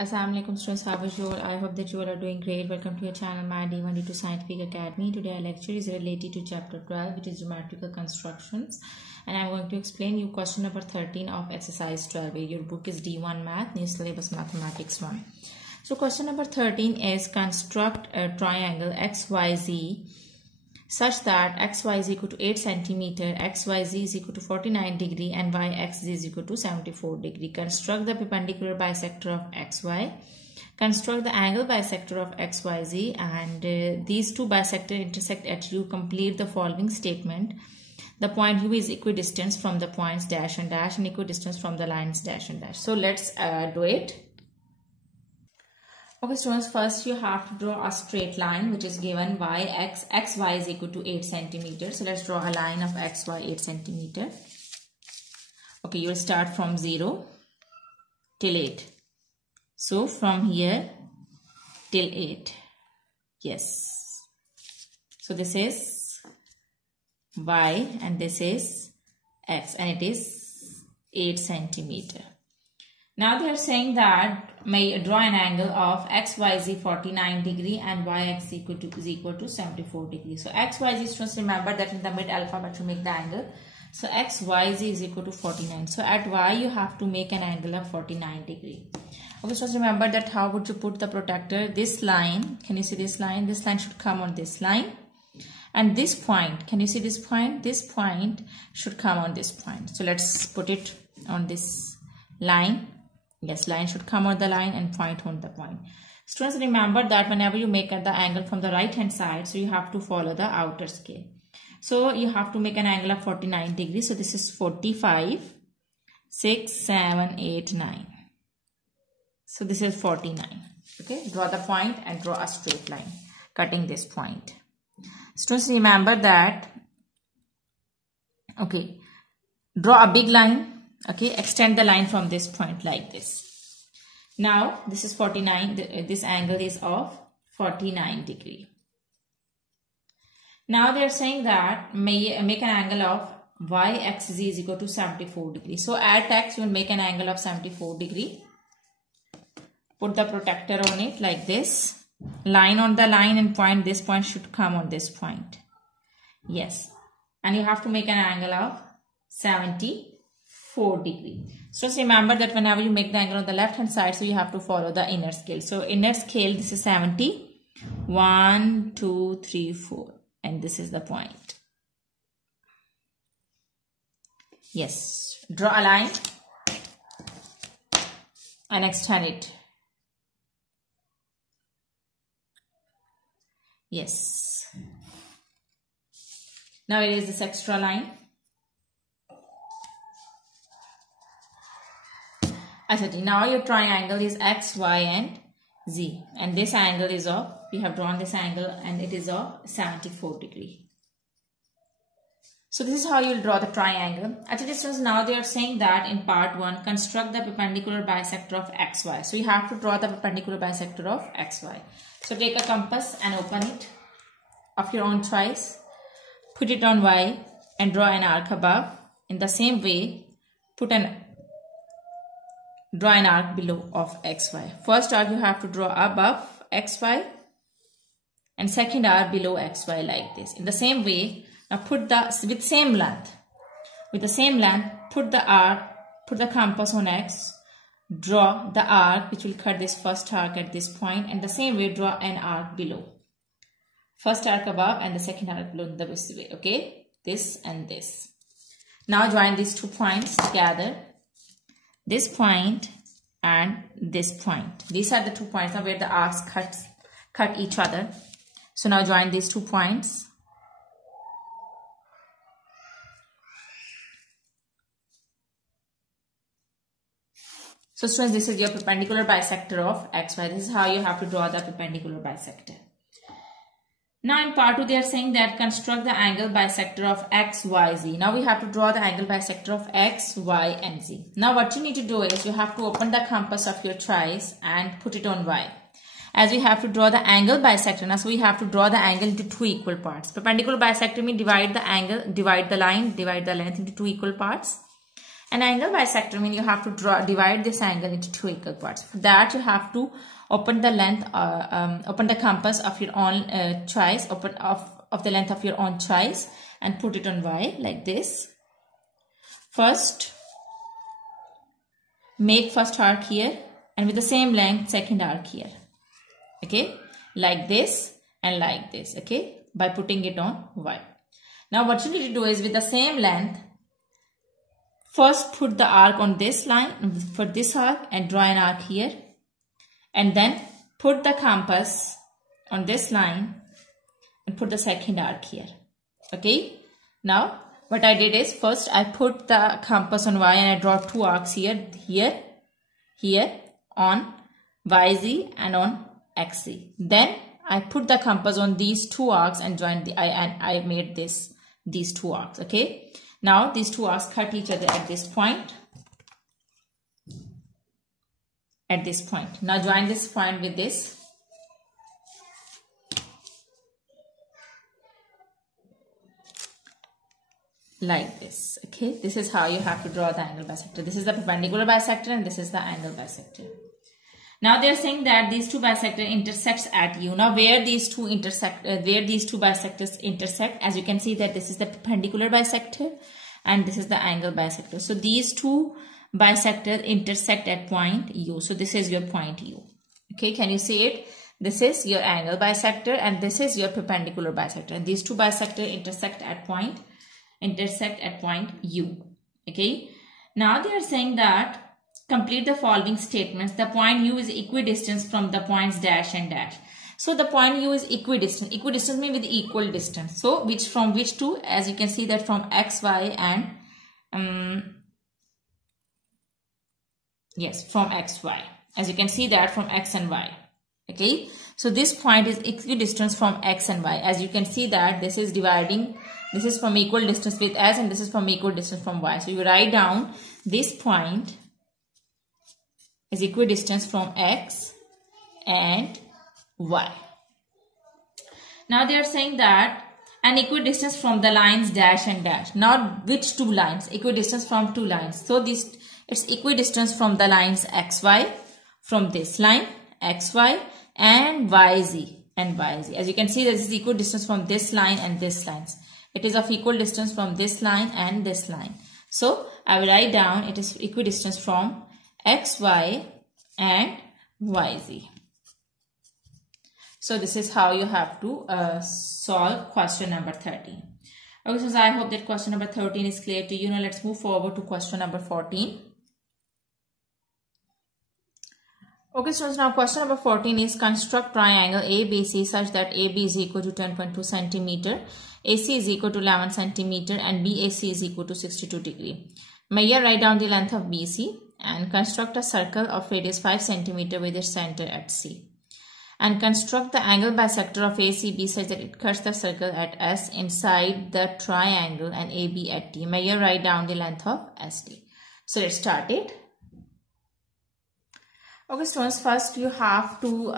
Assalamualaikum students, how are you all? I hope that you all are doing great. Welcome to your channel, my D1 D2 Scientific Academy. Today our lecture is related to chapter 12, which is geometrical constructions, and I'm going to explain you question number 13 of exercise 12. Your book is D1 Math, new syllabus Mathematics 1. So question number 13 is construct a triangle XYZ such that xy is equal to 8 centimeter, xyz is equal to 49 degree, and yxz is equal to 74 degree. Construct the perpendicular bisector of xy. Construct the angle bisector of xyz, and these two bisectors intersect at U. Complete the following statement. The point U is equidistant from the points dash and dash, and equidistant from the lines dash and dash. So let's do it. Okay students, first you have to draw a straight line which is given xy is equal to 8 centimeters. So let's draw a line of xy 8 centimeter. Okay, you will start from 0 till 8. So from here till 8. Yes. So this is y and this is x, and it is 8 centimeter. Now they are saying that may draw an angle of xyz 49 degree and yx is equal to 74 degree. So xyz, students, remember that in the mid alphabet you make the angle. So xyz is equal to 49. So at y you have to make an angle of 49 degree. Okay, so remember that how would you put the protractor? This line, can you see this line? This line should come on this line. And this point, can you see this point? This point should come on this point. So let's put it on this line. Yes, line should come on the line and point on the point. Students, remember that whenever you make the angle from the right hand side, so you have to follow the outer scale. So you have to make an angle of 49 degrees. So this is 45, 6, 7, 8, 9. So this is 49. Okay, draw the point and draw a straight line, cutting this point. Students, remember that, okay, draw a big line. Okay, extend the line from this point like this. Now this is 49. This angle is of 49 degree. Now they are saying that make an angle of yxz is equal to 74 degree. So at x you will make an angle of 74 degree. Put the protractor on it like this. Line on the line and point. This point should come on this point. Yes, and you have to make an angle of 74 degree. So just remember that whenever you make the angle on the left hand side, so you have to follow the inner scale. So inner scale, this is 70. 1, 2, 3, 4, and this is the point. Yes, draw a line and extend it. Yes. Now it is this extra line. Now your triangle is x, y and z, and this angle is of, we have drawn this angle and it is of 74 degree. So this is how you will draw the triangle. At a distance, now they are saying that in part 1, construct the perpendicular bisector of xy. So you have to draw the perpendicular bisector of xy. So take a compass and open it of your own choice. Put it on y and draw an arc above. In the same way, draw an arc below of xy. First arc you have to draw above xy and second arc below xy like this. In the same way, now put the same length, put the compass on x, draw the arc which will cut this first arc at this point, and the same way draw an arc below. First arc above and the second arc below in this way. Okay, this and this. Now join these 2 points together. This point and this point. These are the 2 points now where the arcs cut each other. So now join these 2 points. So students, this is your perpendicular bisector of xy. This is how you have to draw the perpendicular bisector. Now in part 2 they are saying that construct the angle bisector of x, y, z. Now we have to draw the angle bisector of x, y and z. Now what you need to do is you have to open the compass of your choice and put it on y. As we have to draw the angle bisector, now so we have to draw the angle into 2 equal parts. Perpendicular bisector means divide the angle, divide the line, divide the length into 2 equal parts. An angle bisector means you have to divide this angle into two equal parts. For that, you have to open the length, open the compass of your own choice, of the length of your own choice, and put it on Y like this. First, make first arc here, and with the same length, second arc here. Okay, like this and like this. Okay, by putting it on Y. Now, what you need to do is with the same length, first put the arc on this line for this arc and draw an arc here, and then put the compass on this line and put the second arc here. Okay, now what I did is first I put the compass on Y and I draw two arcs here, on YZ and on XZ. Then I put the compass on these two arcs and joined I made these two arcs. Okay, now these two arcs cut each other at this point. Now join this point with this. Like this. Okay, this is how you have to draw the angle bisector. This is the perpendicular bisector and this is the angle bisector. Now they are saying that these two bisectors intersects at U. Now where these two bisectors intersect, as you can see that this is the perpendicular bisector and this is the angle bisector. So these two bisectors intersect at point U. So this is your point U. Okay, can you see it? This is your angle bisector and this is your perpendicular bisector. And these two bisectors intersect at point U. Okay, now they are saying that complete the following statements. The point U is equidistant from the points dash and dash. So the point U is equidistant. Equidistant means with equal distance. So from which two? As you can see that from X, Y and yes, from X, Y. As you can see that from X and Y. Okay, so this point is equidistant from X and Y. As you can see that this is dividing. This is from equal distance with S and this is from equal distance from Y. So you write down this point is equidistant from X and Y. Now they are saying that an equidistance from the lines dash and dash. Now which two lines? Equidistance from two lines. So this it's equidistance from the lines XY, from this line XY and YZ and YZ. As you can see, this is equidistance from this line and this lines. It is of equal distance from this line and this line. So I will write down it is equidistance from XY and YZ. So this is how you have to solve question number 13. Okay, so I hope that question number 13 is clear to you. Now let's move forward to question number 14. Okay, so now question number 14 is construct triangle ABC such that AB is equal to 10.2 centimeter, AC is equal to 11 centimeter and BAC is equal to 62 degree. Measure, write down the length of BC and construct a circle of radius 5 centimeter with its center at C. And construct the angle bisector of ACB such that it cuts the circle at S inside the triangle and AB at T. Measure, write down the length of SD. So let's start it. Okay, students, first you have to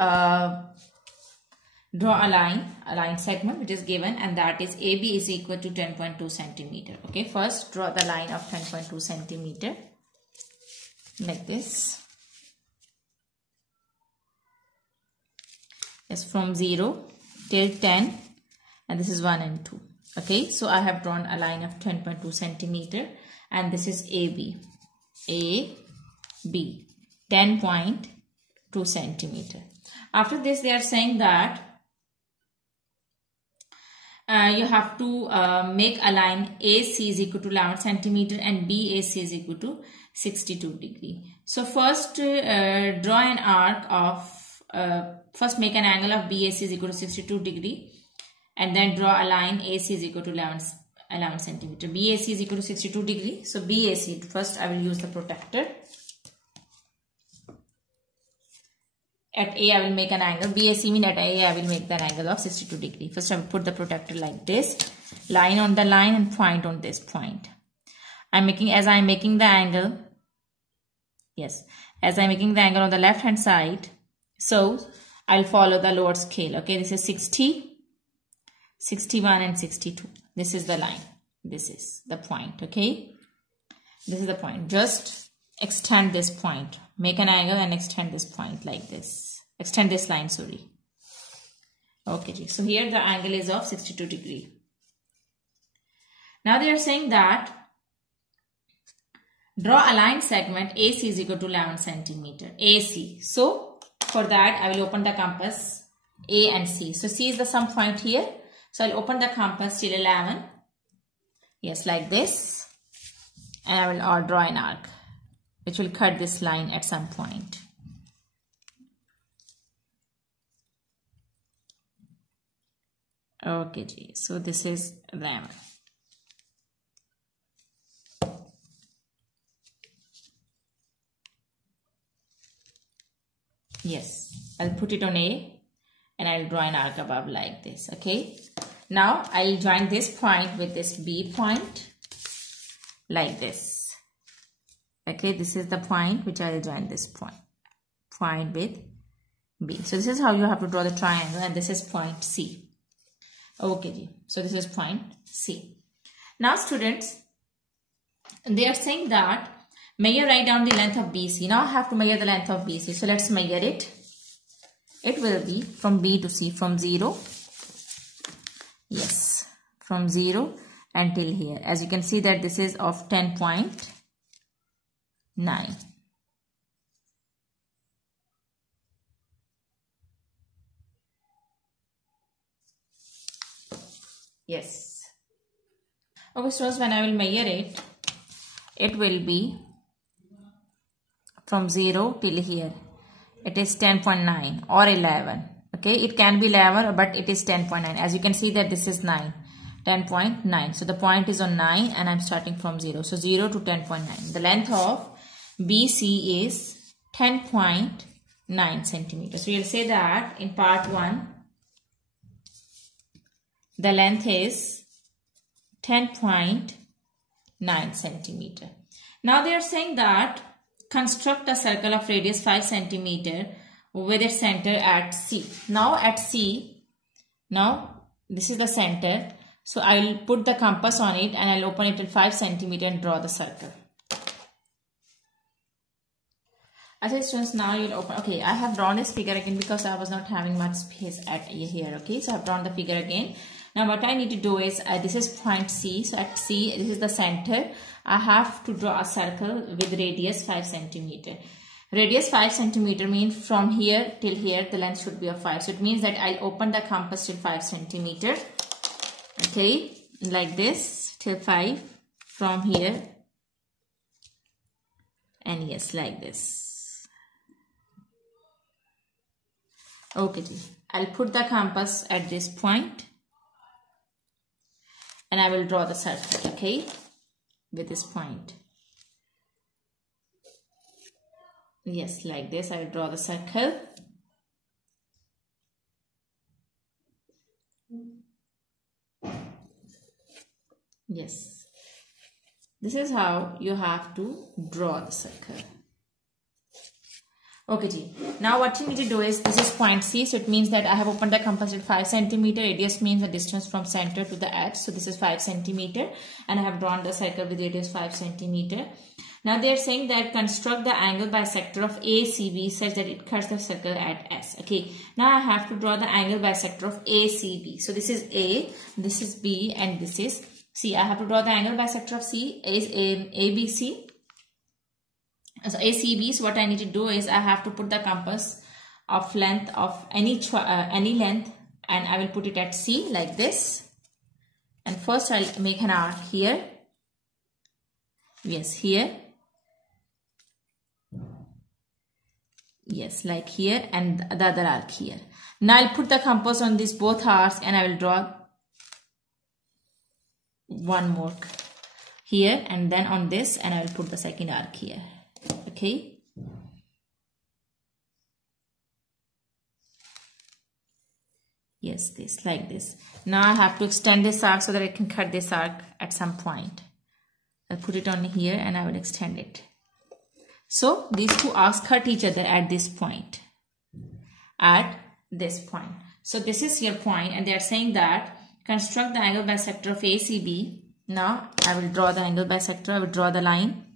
draw a line segment which is given, and that is AB is equal to 10.2 centimeter. Okay, first draw the line of 10.2 centimeter like this. Yes, from 0 till 10, and this is 1 and 2. Okay, so I have drawn a line of 10.2 centimeter and this is AB. AB. 10.2 centimeter. After this, they are saying that you have to make a line AC is equal to 11 centimeter and BAC is equal to 62 degree. So first draw an arc of, first make an angle of BAC is equal to 62 degree and then draw a line AC is equal to 11 centimeter. BAC is equal to 62 degree. So BAC, first I will use the protractor. At A, I will make an angle. BAC means at A, I will make an angle of 62 degree. First, I will put the protractor like this. Line on the line and point on this point. As I am making the angle. Yes. As I am making the angle on the left hand side. So, I will follow the lower scale. Okay. This is 60, 61 and 62. This is the line. This is the point. Okay. This is the point. Just extend this point. Make an angle and extend this point like this. Extend this line, sorry. Okay, so here the angle is of 62 degrees. Now they are saying that draw a line segment AC is equal to 11 centimeter. AC. So for that I will open the compass A and C. So C is the some point here. So I'll open the compass till 11. Yes, like this. And I will draw an arc which will cut this line at some point. Okay, so this is them. Yes, I'll put it on A and I'll draw an arc above like this. Okay, now I'll join this point with this B point like this. Okay, this is the point which I'll join this point with B. So this is how you have to draw the triangle, and this is point C. Okay, so this is point C. Now students, they are saying that measure, write down the length of BC. Now I have to measure the length of BC. So let's measure it. It will be from B to C, from 0. Yes, from 0 until here. As you can see that this is of 10.9. Yes. Okay, so when I will measure it, it will be from 0 till here. It is 10.9 or 11. Okay, it can be 11, but it is 10.9. As you can see that this is 9. 10.9. So the point is on 9 and I'm starting from 0. So 0 to 10.9. The length of BC is 10.9 centimeters. So you'll say that in part 1, the length is 10.9 centimeter. Now they are saying that construct a circle of radius 5 centimeter with its center at C. Now at C, now this is the center. So I will put the compass on it and I'll open it till 5 centimeter and draw the circle. Okay, students, now you'll open. Okay, I have drawn this figure again because I was not having much space at here. Okay, so I've drawn the figure again. Now what I need to do is, this is point C. So at C, this is the center. I have to draw a circle with radius 5 centimeter. Radius 5 centimeter means from here till here the length should be of 5. So it means that I'll open the compass till 5 centimeter. Okay, like this till 5 from here. And yes, like this. Okay, I'll put the compass at this point. And I will draw the circle, okay, with this point. Yes, like this, I will draw the circle. Yes, this is how you have to draw the circle. Okay, now what you need to do is, this is point C, so it means that I have opened the compass at 5 centimeter. Radius means the distance from center to the edge, so this is 5 centimeter, and I have drawn the circle with radius 5 centimeter. Now they are saying that construct the angle bisector of ACB such that it cuts the circle at S. Okay, now I have to draw the angle bisector of ACB. So this is A, this is B, and this is C. I have to draw the angle bisector of C is ABC. So ACB, so what I need to do is I have to put the compass of length of any length, and I will put it at C like this. And first I'll make an arc here. Yes, here. Yes, like here, and the other arc here. Now I'll put the compass on these both arcs and I will draw one more here and then on this, and I will put the second arc here. Okay, yes, this like this. Now I have to extend this arc so that I can cut this arc at some point. I'll put it on here and I will extend it. So these two arcs cut each other at this point. At this point. So this is your point, and they are saying that construct the angle bisector of ACB. Now I will draw the angle bisector. I will draw the line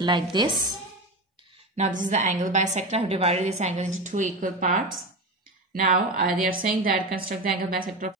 like this. Now this is the angle bisector. I have divided this angle into two equal parts. Now they are saying that construct the angle bisector of